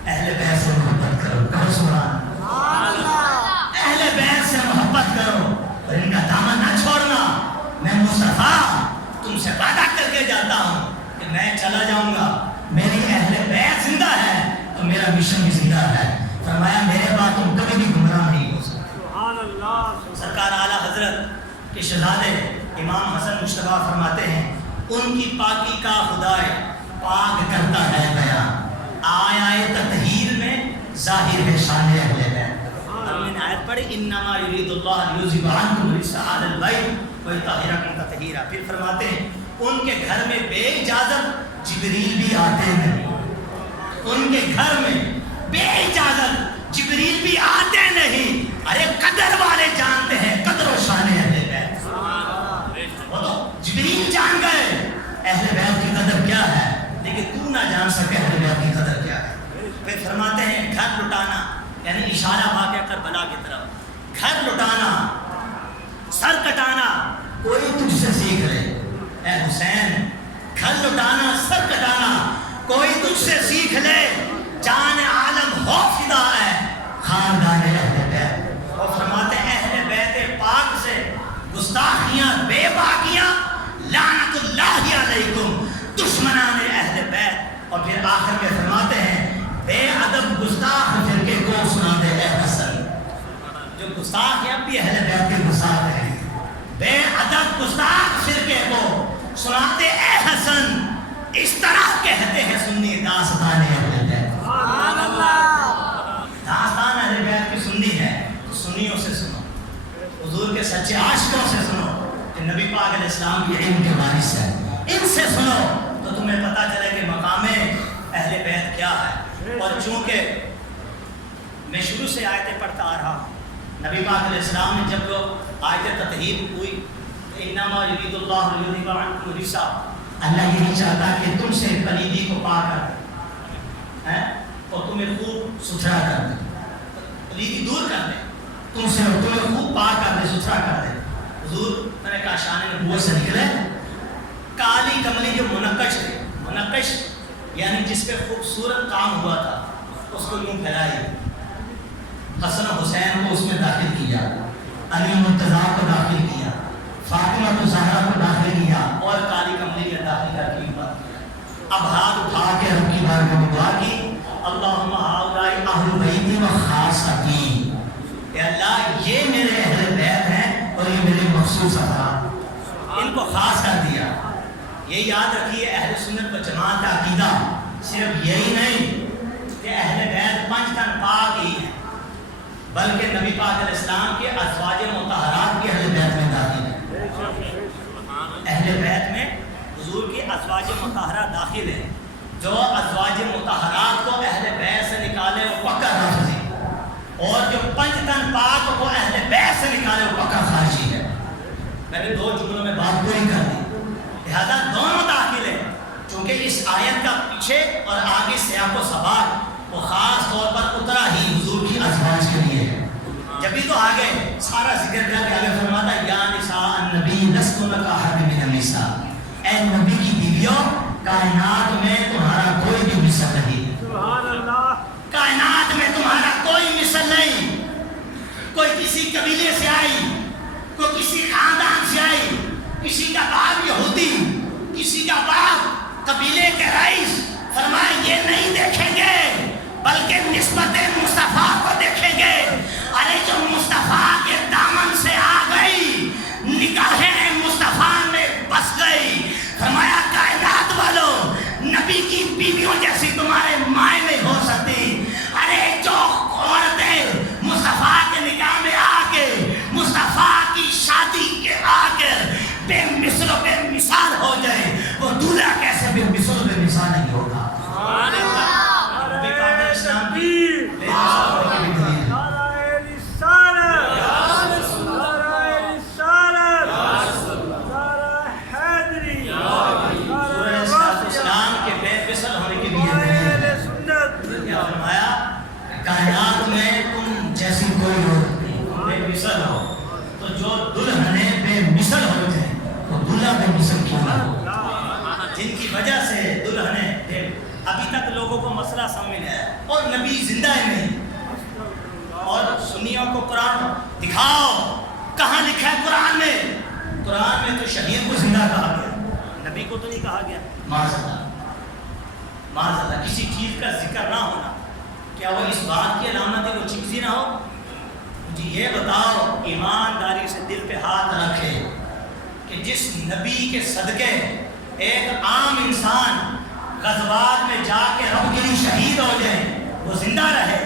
اہل بیت سے محبت کرو. کہو سبحان اللہ. اہل بیت سے محبت کرو اور ان کا دامن نہ چھوڑنا. میں مصطفیٰ تم سے وعدہ کر کے جاتا ہوں کہ میں چلا جاؤں گا، میری اہل بیت زندہ ہے تو میرا مشن بھی زندہ ہے. فرمایا میرے بعد تم کبھی بھی گمراہ نہیں ہو سکتے. سرکار اعلیٰ حضرت کے شہزادے امام حسن مجتبیٰ فرماتے ہیں ان کی پاکی کا خدائے پاک کرتا ہے بیان، آیہ تطہیر میں ظاہر ہے شان اہل بیت. ہم نے آیت پڑھی انما یرید اللہ لیذھب عنکم الرجس اہل البیت ویطہرکم تطہیرا. پھر فرماتے ہیں ان کے گھر میں بے اجازت جبریل بھی آتے ہیں. ان کے گھر میں بے اجازت جبریل بھی آتے نہیں. ارے قدر والے جانتے ہیں قدر و شان اہل بیت. وہ تو جبریل جان گئے اہل بیت کی قدر کیا ہے، لیکن تو نہ جان سکے اہل بیت کی قدر کیا ہے. پھر فرماتے ہیں گھر لٹانا، یعنی اشارہ واقعہ کربلا کی طرف. گھر لٹانا، سر کٹانا کوئی تجھ سے سیکھ لے. اے حسین گھر لٹانا، سر کٹانا کوئی تجھ سے سیکھ لے. اور پھر آخر میں فرماتے ہیں بے ادب گستاخ فرقے کو سنا دے اے حسن. جو گستاخ ہیں اب بھی اہل بیت کے گستاخ ہیں. بے ادب گستاخ فرقے کو سنا دے اے حسن. اس طرح کہتے ہیں سنی داستان اہل بیت. سبحان اللہ. داستان اہل بیت کی سنی ہے تو سنیوں سے سنو, حضور کے سچے عاشقوں سے سنو کہ نبی پاک علیہ السلام کی علم کے وارث ہے. ان سے سنو تو تمہیں پتہ چلے کہ مقام اہل بیت کیا ہے. اور چونکہ میں شروع سے آیتیں پڑھتا آ رہا ہوں, نبی پاک علیہ السلام نے جب آیت تطہیر ہوئی انما یرید اللہ لیذھب عنکم الرجس, اللہ یہ نہیں چاہتا کہ تم سے پلیدی کو پاک کر دے اور تمہیں خوب ستھرا کر دے, پلیدی دور کر دے تم سے اور تمہیں خوب پاک کر دے, ستھرا کر دے. حضور میں نے کہا شان نبوت سے نکلے کالی کملی جو منقش تھے, منقش یعنی جس پہ خوبصورت کام ہوا تھا, اس کو یوں پھیلائی, حسن و حسین کو اس میں داخل کیا, علی مرتضیٰ کو داخل کیا, فاطمہ زہرا کو داخل کیا اور کالی کملی میں داخل کر کے بات کیا. اب ہاتھ اٹھا کے رب کی بارگاہ میں دعا کی اللہم ہؤلاء اہل بیتی و خاصتی, اے اللہ یہ میرے اہل بیت ہیں اور یہ میرے مخصوص افراد, ان کو خاص کر دیا. یہ یاد رکھیے اہل سنت و جماعت کا عقیدہ صرف یہی نہیں کہ اہل بیت پنج تن پاک ہی ہیں, بلکہ نبی پاک علیہ السلام کے ازواج مطہرات بھی اہل بیت میں داخل ہیں. اہل بیت میں حضور کی ازواج مطہرہ داخل ہیں. جو ازواج مطہرات کو اہل بیت سے نکالے وہ پکا رافضی, اور جو پنج تن پاک کو اہل بیت سے نکالے وہ پکا خارجی ہے. میں نے 2 جملوں میں بات پوری کر دی, لہذا دونوں داخل ہیں. چونکہ اس آیت کا پیچھے اور آگے سیاق و سباق وہ خاص طور پر اترا ہی حضور کی ازواج کے لیے ہے. جبھی تو آگے سارا ذکر کر کے آگے فرماتا ہے یا نساء النبی لستن کاحد من النساء, اے نبی کی بیویوں کائنات میں تمہارا کوئی بھی مثل نہیں. سبحان اللہ. کائنات میں تمہارا کوئی مثل نہیں. کوئی کسی قبیلے سے آئی, کوئی کسی خاندان سے آئی, کسی کا باپ یہودی, کسی کا باپ قبیلے کے رئیس, فرمایا یہ نہیں دیکھیں گے بلکہ نسبت مصطفیٰ کو دیکھیں گے. ارے جو مصطفیٰ کے دامن سے آ گئی نگاہیں مصطفیٰ میں بس گئی. فرمایا کائنات والوں نبی کی بیویوں جیسی تمہارے مائیں نہیں ہو سکتی. ارے جو عورتیں مصطفیٰ کے نگاہ میں آ کے مصطفیٰ کی شادی کے آ کر بے مثل و بے مثال ہو جائے, وہ دولہا کیسے بے مثل و بے مثال نہیں ہوگا. سبحان اللہ. نبی پاک علیہ السلام کی بے مثال ہونے کی دلیل کائنات میں تم جیسی کوئی عورت نہیں, بے مثل ہو. تو جو دلہنیں بے مثل ہو جائیں تو دلہا بے مثل کیوں نہ ہو, جن کی وجہ سے دلہنیں ابھی تک لوگوں کو مسئلہ سمجھ ہے اور نبی زندہ ہے نہیں. اور سنیوں کو قرآن دکھاؤ کہاں لکھا ہے قرآن میں. قرآن میں تو شہید کو زندہ کہا گیا, نبی کو تو نہیں کہا گیا. معاذ اللہ کسی چیز کا ذکر نہ ہونا کیا وہ اس بات کی علامت ہے وہ چیز ہی نہ ہو. مجھے یہ بتاؤ ایمانداری سے دل پہ ہاتھ رکھے کہ جس نبی کے صدقے ایک عام انسان غزوات میں جا کے رب کے لیے شہید ہو جائے وہ زندہ رہے,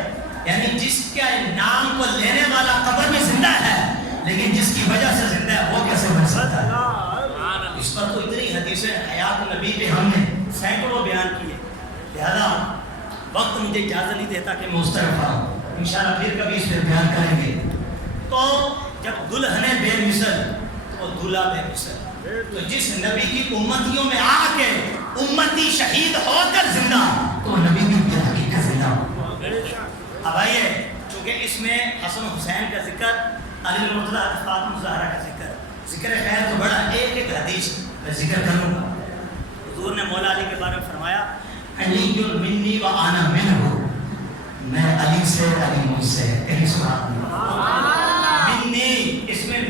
یعنی جس کے نام کو لینے والا قبر میں زندہ ہے لیکن جس کی وجہ سے زندہ ہے وہ کیسے بن سکتا ہے. اس پر تو اتنی حدیثیں حیات نبی پہ ہم نے سینکڑوں بیان کیے. لہذا وقت مجھے اجازت نہیں دیتا کہ میں اس طرف آؤں, انشاءاللہ پھر کبھی اس پہ بیان کریں گے. تو جب دلہنیں بے مثل تو وہ دلہا بے مثل. تو جس نبی کی امتیوں میں آ کے امتی شہید ہو کر زندہ تو نبی بھی بے حقیقت زندہ ہو. اب آئیے چونکہ اس میں حسن و حسین کا ذکر, علی مرتضیٰ فاطمہ زہرا کا ذکر خیر تو بڑا ایک حدیث میں ذکر کروں گا. حضور نے مولا علی کے بارے میں فرمایا علی منی و انا منہ, میں علی سے علی مجھ سے. کہیں سنا منی, اس میں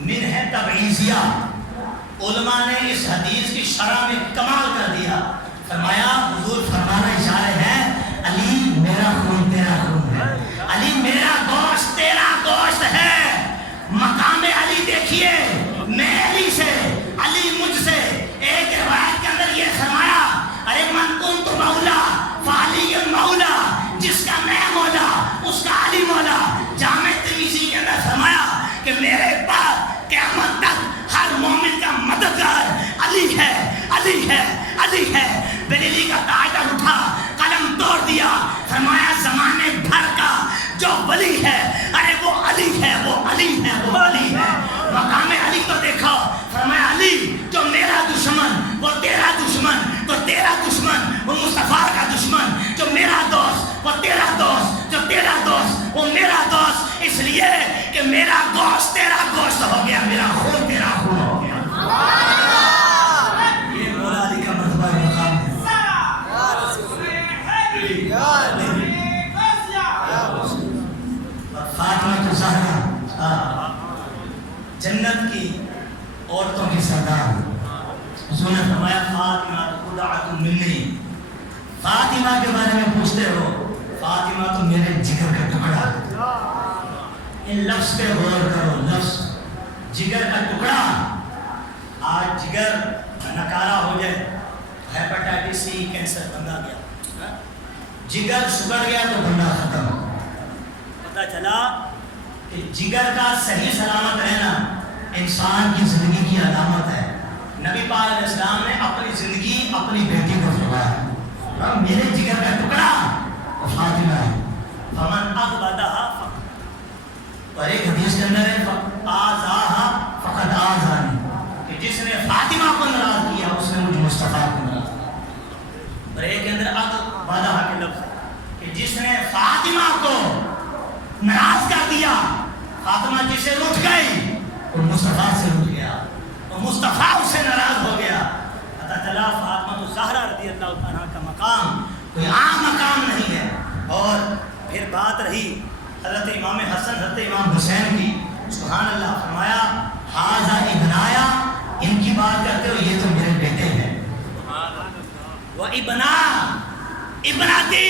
من ہے تبعیضیہ. علماء نے اس حدیث کی شرح میں کمال کر دیا. فرمایا علی ہے. بریلی کا تاجر اٹھا, قلم توڑ دیا, فرمایا زمانے بھر کا جو ولی ہے, ارے وہ علی ہے, وہ علی ہے, وہ علی ہے. مقام علی تو دیکھو, فرمایا علی جو میرا دشمن وہ تیرا دشمن, تو تیرا دشمن وہ مصطفیٰ کا دشمن, جو میرا دوست وہ تیرا دوست, جو تیرا دوست وہ میرا دوست, اس لیے کہ میرا گوشت تیرا گوشت ہو گیا, میرا خون تیرا خون ہو گیا. یہ مولا علی کا مرتبہ مقام ہے. فاطمہ زہرا جنت کی عورتوں کی سردار, حضور نے فرمایا فاطمہ قطعۃ منی. فاطمہ کے بارے میں پوچھتے ہو, فاطمہ تو میرے جگر کا ٹکڑا ہے. ان لفظ پہ غور کرو, لفظ جگر کا ٹکڑا. آج جگر نکارا ہو جائے, ہیپاٹائٹس سی, کینسر بندہ گیا, جگر سکڑ گیا تو بندہ ختم. پتہ چلا کہ جگر کا صحیح سلامت رہنا انسان کی زندگی کی علامت ہے. نبی پاک علیہ السلام نے اپنی زندگی اپنی بیٹی کو فرمایا, میرے جگر کا ٹکڑا فاطمہ ہے. فمن اغبدہا فقط, اور ایک حدیث کے اندر ہے آزاہا فقط آزانی, کہ جس نے فاطمہ کو ناراض کیا اس نے مجھ مصطفیٰ کو ناراض کیا. اور ایک کے اندر اغبدہا کے لفظ ہے کہ جس نے فاطمہ کو ناراض کر دیا, فاطمہ جس سے روٹھ گئی وہ مصطفیٰ سے روٹھ گیا, اور مصطفیٰ اس سے ناراض ہو گیا. پتہ چلا فاطمہ زہرا رضی اللہ عنہا کا مقام کوئی عام مقام نہیں ہے. اور پھر بات رہی حضرت امام حسن حضرت امام حسین کی, سبحان اللہ, فرمایا ھذا ابنایا, ان کی بات کرتے ہو یہ تو میرے بیٹے ہیں. وہ ابنا ابناتی,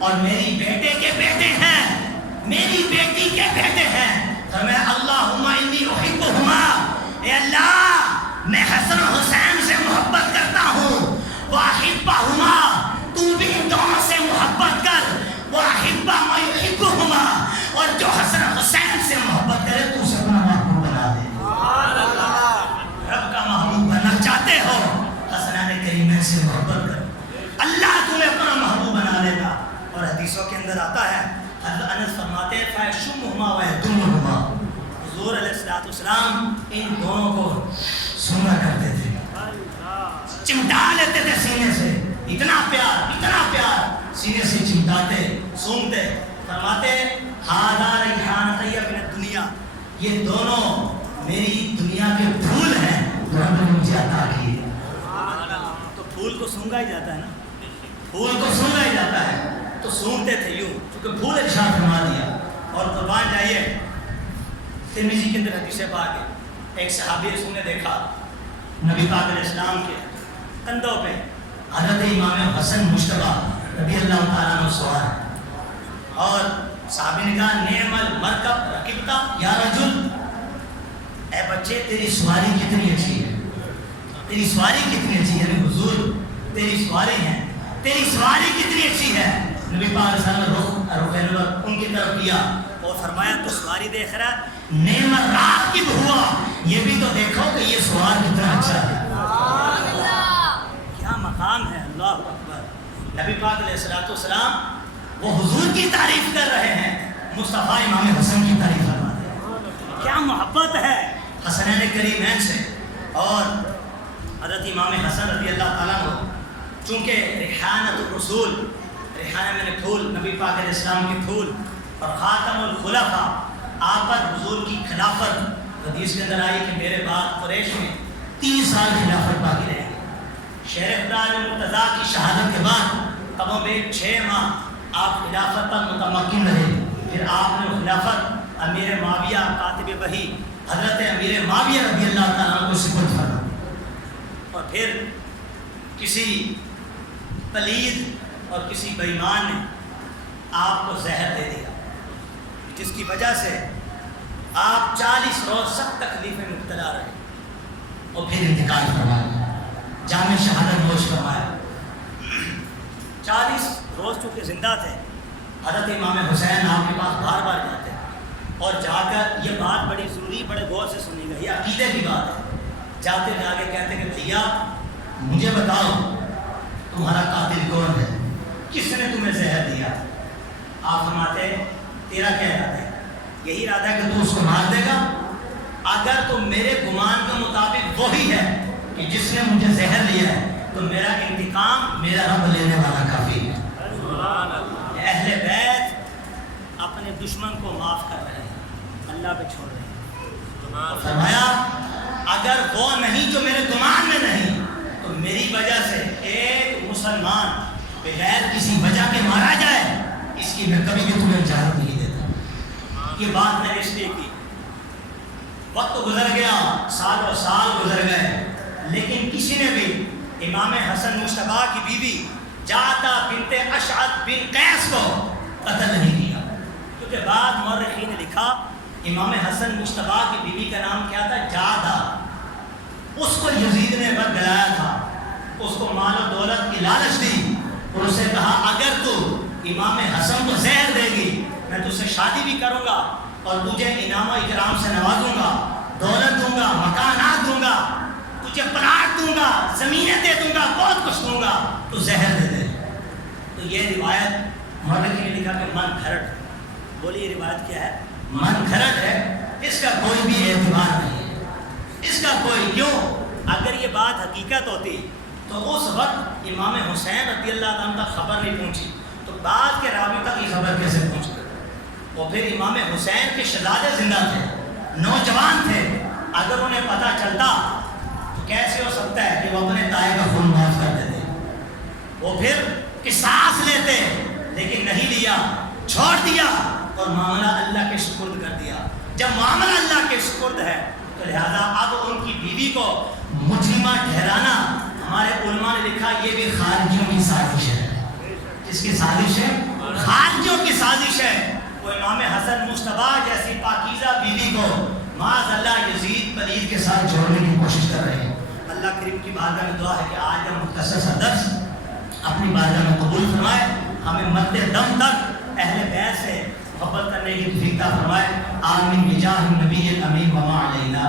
اور میری بیٹے کے بیٹے ہیں, میری بیٹی کے بیٹے ہیں. فرمایا اللہم انی احبہما, اے اللہ میں حسن و حسین سے محبت کرتا ہوں. واحبہما, تو بھی ان دونوں سے محبت کر. واحبہ ما یحبہما, اور جو حسن و حسین سے محبت کرے تو اسے اپنا محبوب بنا دے. رب کا محبوب بننا چاہتے ہو, حسنین کریمین سے محبت کر, اللہ تمہیں اپنا محبوب بنا لے گا. اور حدیثوں کے اندر آتا ہے, حضرت انس فرماتے ہیں فیشمہما ویدمہما, حضور علیہ السلام ان دونوں کو سنا کرتے تھے, چمٹا لیتے تھے سینے سے, اتنا پیار سینے سے چمٹاتے, سونگتے. فرماتے ھذا ریحانتی من الدنیا, یہ دونوں میری دنیا کے پھول ہیں جو رب نے مجھے عطا کیے. تو پھول کو سونگا ہی جاتا ہے نا, پھول کو سونگا ہی جاتا ہے, تو سونگتے تھے یوں, کیونکہ پھول ارشاد فرما دیا. اور قربان جائیے, ترمذی کے اندر حدیث پاک ہے, ایک صحابی رسول نے دیکھا نبی پاک علیہ السلام کے کندھوں پہ حضرت امام حسن مجتبیٰ رضی اللہ تعالیٰ عنہ سوار ہے, اور صحابی نے کہا نعم المرکب رکبتا یا رجل, اے بچے تیری سواری کتنی اچھی ہے, تیری سواری کتنی اچھی ہے, یعنی حضور تیری سواری ہے, تیری سواری کتنی اچھی ہے. نبی پاک علیہ السلام نے رخ ان کی طرف کیا اور فرمایا تو سواری دیکھ رہا, نعم الراکب ہوا, یہ بھی تو دیکھو کہ یہ سوار کتنا اچھا ہے. کیا مقام ہے, اللہ اکبر. نبی پاک علیہ السلام وہ حضور کی تعریف کر رہے ہیں, مصطفیٰ امام حسن کی تعریف فرما رہے ہیں. کیا محبت ہے حسنین کریمین سے. اور حضرت امام حسن رضی اللہ تعالیٰ عنہ, چونکہ ریحانۃ الرسول, ریحانہ میں نے پھول, نبی پاک علیہ السلام کے پھول, اور خاتم الخلفاء, آپ پر حضور کی خلافت. حدیث کے اندر آئی کہ میرے بعد قریش میں 30 سال خلافت باقی رہے گی. شہر خدا مرتضیٰ کی شہادت کے بعد کم و بیش 6 ماہ آپ خلافت پر متمکن رہے. پھر آپ نے خلافت امیر معاویہ کاتب وحی حضرت امیر معاویہ رضی اللہ تعالیٰ عنہ کو سپرد فرمائی. اور پھر کسی پلید اور کسی بے ایمان نے آپ کو زہر دے دیا, جس کی وجہ سے آپ 40 روز سخت تکلیف میں مبتلا رہے, اور پھر انتقال فرمایا, جامع شہادت نوش فرمایا. 40 روز چونکہ زندہ تھے, حضرت امام حسین آپ کے پاس بار بار جاتے, اور جا کر یہ بات بڑی ضروری, بڑے غور سے سنی گئی, یہ عقیدے کی بات ہے. جاتے جا کے کہتے کہ بھیا مجھے بتاؤ تمہارا قاتل کون ہے، کس نے تمہیں زہر دیا؟ آپ فرماتے تیرا کیا ارادہ ہے؟ یہی ارادہ ہے کہ تو اس کو مار دے گا؟ اگر تو میرے گمان کے مطابق وہی ہے کہ جس نے مجھے زہر لیا ہے تو میرا انتقام میرا رب لینے والا کافی ہے۔ اہل بیت اپنے دشمن کو معاف کر رہے ہیں، اللہ پہ چھوڑ رہے ہیں۔ فرمایا اگر وہ نہیں جو میرے گمان میں نہیں تو میری وجہ سے ایک مسلمان بغیر کسی وجہ کے مارا جائے، اس کی میں کبھی بھی تمہیں اجازت نہیں دیتا۔ یہ بات میں نے اس لیے کی، وقت گزر گیا، سال و سال گزر گئے، لیکن کسی نے بھی امام حسن مجتبیٰ کی بیوی جعدہ بنت اشعث بن قیس کو قتل نہیں کیا، کیونکہ بعد مورخین نے لکھا امام حسن مجتبیٰ کی بیوی کا نام کیا تھا؟ جعدہ۔ اس کو یزید نے بد دلایا تھا، اس کو مال و دولت کی لالچ دی اور اسے کہا اگر تو امام حسن کو زہر دے گی میں تجھ سے شادی بھی کروں گا اور تجھے انعام و اکرام سے نوازوں گا، دولت دوں گا، مکانات دوں گا، تجھے پلاٹ دوں گا، زمینیں دے دوں گا، بہت کچھ دوں گا، تو زہر دے دے۔ تو یہ روایت مورخین نے لکھا کہ من گھرٹ، بولی یہ روایت کیا ہے؟ من گھرٹ ہے، اس کا کوئی بھی اعتبار نہیں ہے، اس کا کوئی کیوں؟ اگر یہ بات حقیقت ہوتی تو اس وقت امام حسین رضی اللہ عنہ تک خبر نہیں پہنچی، تو بعد کے راوی تک یہ خبر کیسے پہنچ گئی؟ اور پھر امام حسین کے شہزادے زندہ تھے، نوجوان تھے، اگر انہیں پتہ چلتا تو کیسے ہو سکتا ہے کہ وہ اپنے تائے کا خون معاف کر دیتے؟ وہ پھر قصاص لیتے، لیکن نہیں لیا، چھوڑ دیا اور معاملہ اللہ کے سپرد کر دیا۔ جب معاملہ اللہ کے سپرد ہے تو لہذا اب ان کی بیوی کو مجرمہ ٹھہرانا، ہمارے علماء نے لکھا یہ بھی خارجیوں کی سازش ہے۔ جس کی سازش ہے؟ خارجیوں کی سازش ہے۔ وہ امام حسن مجتبیٰ جیسی پاکیزہ بیوی کو معاذ اللہ یزید پلید کے ساتھ جوڑنے کی کوشش کر رہے ہیں۔ اللہ کریم کی بارگاہ میں دعا ہے کہ آج کا مختصر سا درس اپنی بارگاہ میں قبول فرمائے، ہمیں مرتے دم تک اہل بیت سے محبت کرنے کی توفیق عطا فرمائے۔ آمین بجاہ النبی الامین وما علینا۔